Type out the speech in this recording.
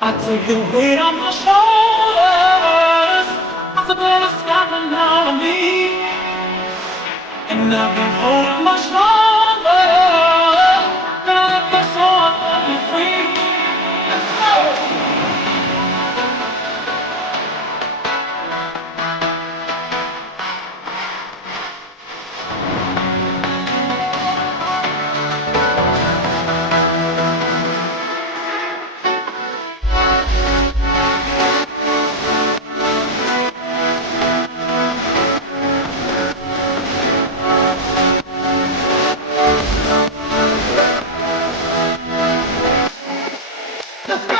I take the weight on my shoulders. The bullets coming out of me, and I've been holding much longer. Now that my soul let me free. Let's go. Let's go!